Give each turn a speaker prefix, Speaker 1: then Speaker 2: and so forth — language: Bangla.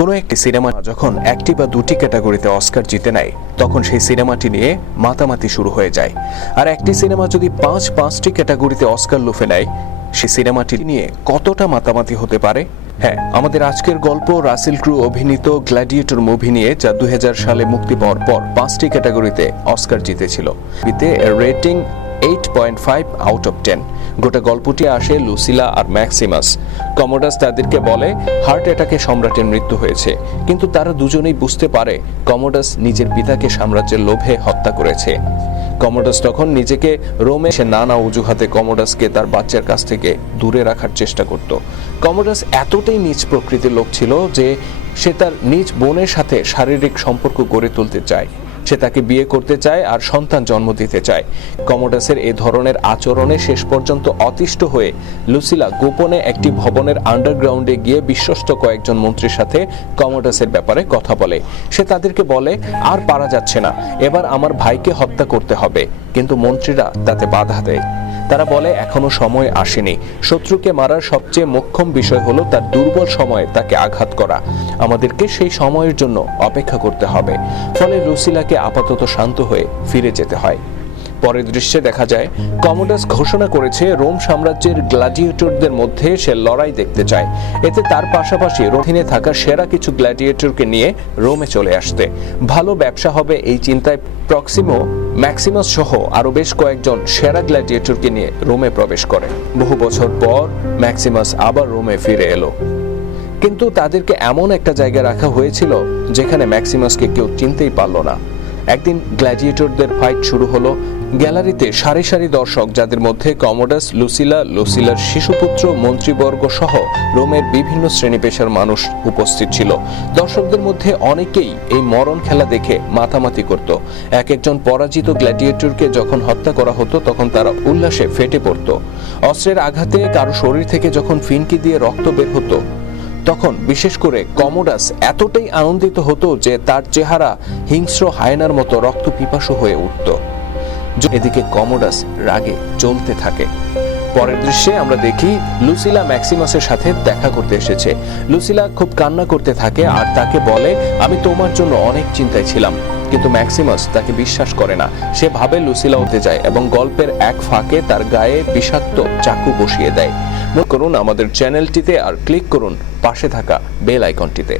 Speaker 1: কোনো একটি সিনেমা যখন একটি বা দুটি ক্যাটাগরিতে অস্কার জিতে নেয়, তখন সেই সিনেমাটি নিয়ে মাতামাতি শুরু হয়ে যায়। আর একটি সিনেমা যদি পাঁচ পাঁচটি ক্যাটাগরিতে অস্কার লুফে নেয় সেই সিনেমাটি নিয়ে কতটা মাতামাতি হতে পারে? হ্যাঁ আমাদের আজকের গল্প রাসেল ক্রু অভিনীত গ্ল্যাডিয়েটর মুভি নিয়ে, যা দুই হাজার সালে মুক্তি পাওয়ার পর পাঁচটি ক্যাটাগরিতে অস্কার জিতেছিল। Rating eight point five out of ten গোটা গল্পটি আসে লুসিলা আর ম্যাক্সিমাস। কমোডাস তাদেরকে বলে, হার্ট অ্যাটাকে সম্রাটের মৃত্যু হয়েছে। কিন্তু তারা দুজনেই বুঝতে পারে, কমোডাস নিজের পিতাকে সাম্রাজ্যের লোভে হত্যা করেছে। কমোডাস তখন নিজেকে রোমে সে নানা অজুহাতে কমোডাসকে তার বাচ্চার কাছ থেকে দূরে রাখার চেষ্টা করত। কমোডাস এতটাই নিজ প্রকৃতির লোক ছিল যে সে তার নিজ বোনের সাথে শারীরিক সম্পর্ক গড়ে তুলতে চায়। সে তাকে বিয়ে করতে চায় আর সন্তান জন্ম দিতে চায়। কমোডাসের এ ধরনের আচরণে শেষ পর্যন্ত অতিষ্ঠ হয়ে লুসিলা গোপনে একটি ভবনের আন্ডারগ্রাউন্ডে গিয়ে বিশ্বস্ত কয়েকজন মন্ত্রীর সাথে কমোডাসের ব্যাপারে কথা বলে। সে তাদেরকে বলে, আর পারা যাচ্ছে না। এবার আমার ভাইকে হত্যা করতে হবে। কিন্তু মন্ত্রীরা তাতে বাধা দেয়। তারা বলে, এখনও সময় আসেনি। শত্রুকে মারার সবচেয়ে মোক্ষম বিষয় হলো তার দুর্বল সময়ে তাকে আঘাত করা। আমাদেরকে সেই সময়ের জন্য অপেক্ষা করতে হবে। ফলে লুসিলাকে আপাতত শান্ত হয়ে ফিরে যেতে হয়। পরের দৃশ্যে দেখা যায়, কমোডাস ঘোষণা করেছে রোম সাম্রাজ্যের গ্ল্যাডিয়েটরদের মধ্যে সে লড়াই দেখতে চায়। এতে তার পাশাপাশি রোহিনে থাকা সেরা কিছু গ্ল্যাডিয়েটরকে নিয়ে রোমে চলে আসতে। ভালো ব্যবসা হবে এই চিন্তায় প্রক্সিমো, ম্যাক্সিমাস সহ আরও বেশ কয়েকজন সেরা গ্ল্যাডিয়েটরকে নিয়ে রোমে প্রবেশ করে। বহু বছর পর ম্যাক্সিমাস আবার রোমে ফিরে এলো। কিন্তু তাদেরকে এমন একটা জায়গায় রাখা হয়েছিল যেখানে ম্যাক্সিমাসকে কেউ চিনতেই পারল না। একদিন গ্ল্যাডিয়েটরদের ফাইট শুরু হলো। গ্যালারিতে সারি সারি দর্শক, যাদের মধ্যে কমোডাস, লুসিলা, লুসিলার শিশুপুত্র, মন্ত্রীবর্গ সহ রোমের বিভিন্ন শ্রেণি পেশার মানুষ উপস্থিত ছিল। দর্শকদের মধ্যে অনেকেই এই মরণ খেলা দেখে মাতামাতি করত। এক একজন পরাজিত গ্ল্যাডিয়েটরকে যখন হত্যা করা হতো, তখন তারা উল্লাসে ফেটে পড়ত। অস্ত্রের আঘাতে কারও শরীর থেকে যখন ফিনকি দিয়ে রক্ত বের হতো তখন বিশেষ করে কমোডাস এতটাই আনন্দিত হতো যে তার চেহারা হিংস্র হায়নার মতো রক্ত পিপাসু হয়ে উঠত। এদিকে কমোডাস রাগে চলতে থাকে। পরের দৃশ্যে আমরা দেখি লুসিলা ম্যাক্সিমাসের সাথে দেখা করতে এসেছে। লুসিলা খুব কান্না করতে থাকে আর তাকে বলে, আমি তোমার জন্য অনেক চিন্তায় ছিলাম, কিন্তু ম্যাক্সিমাস তাকে বিশ্বাস করে না সে ভাবে লুসিলা উঠতে যায় এবং গল্পের এক ফাঁকে তার গায়ে বিষাক্ত চাকু বসিয়ে দেয়। মনে করুন আমাদের চ্যানেলটিতে আর ক্লিক করুন পাশে থাকা বেল আইকনটিতে।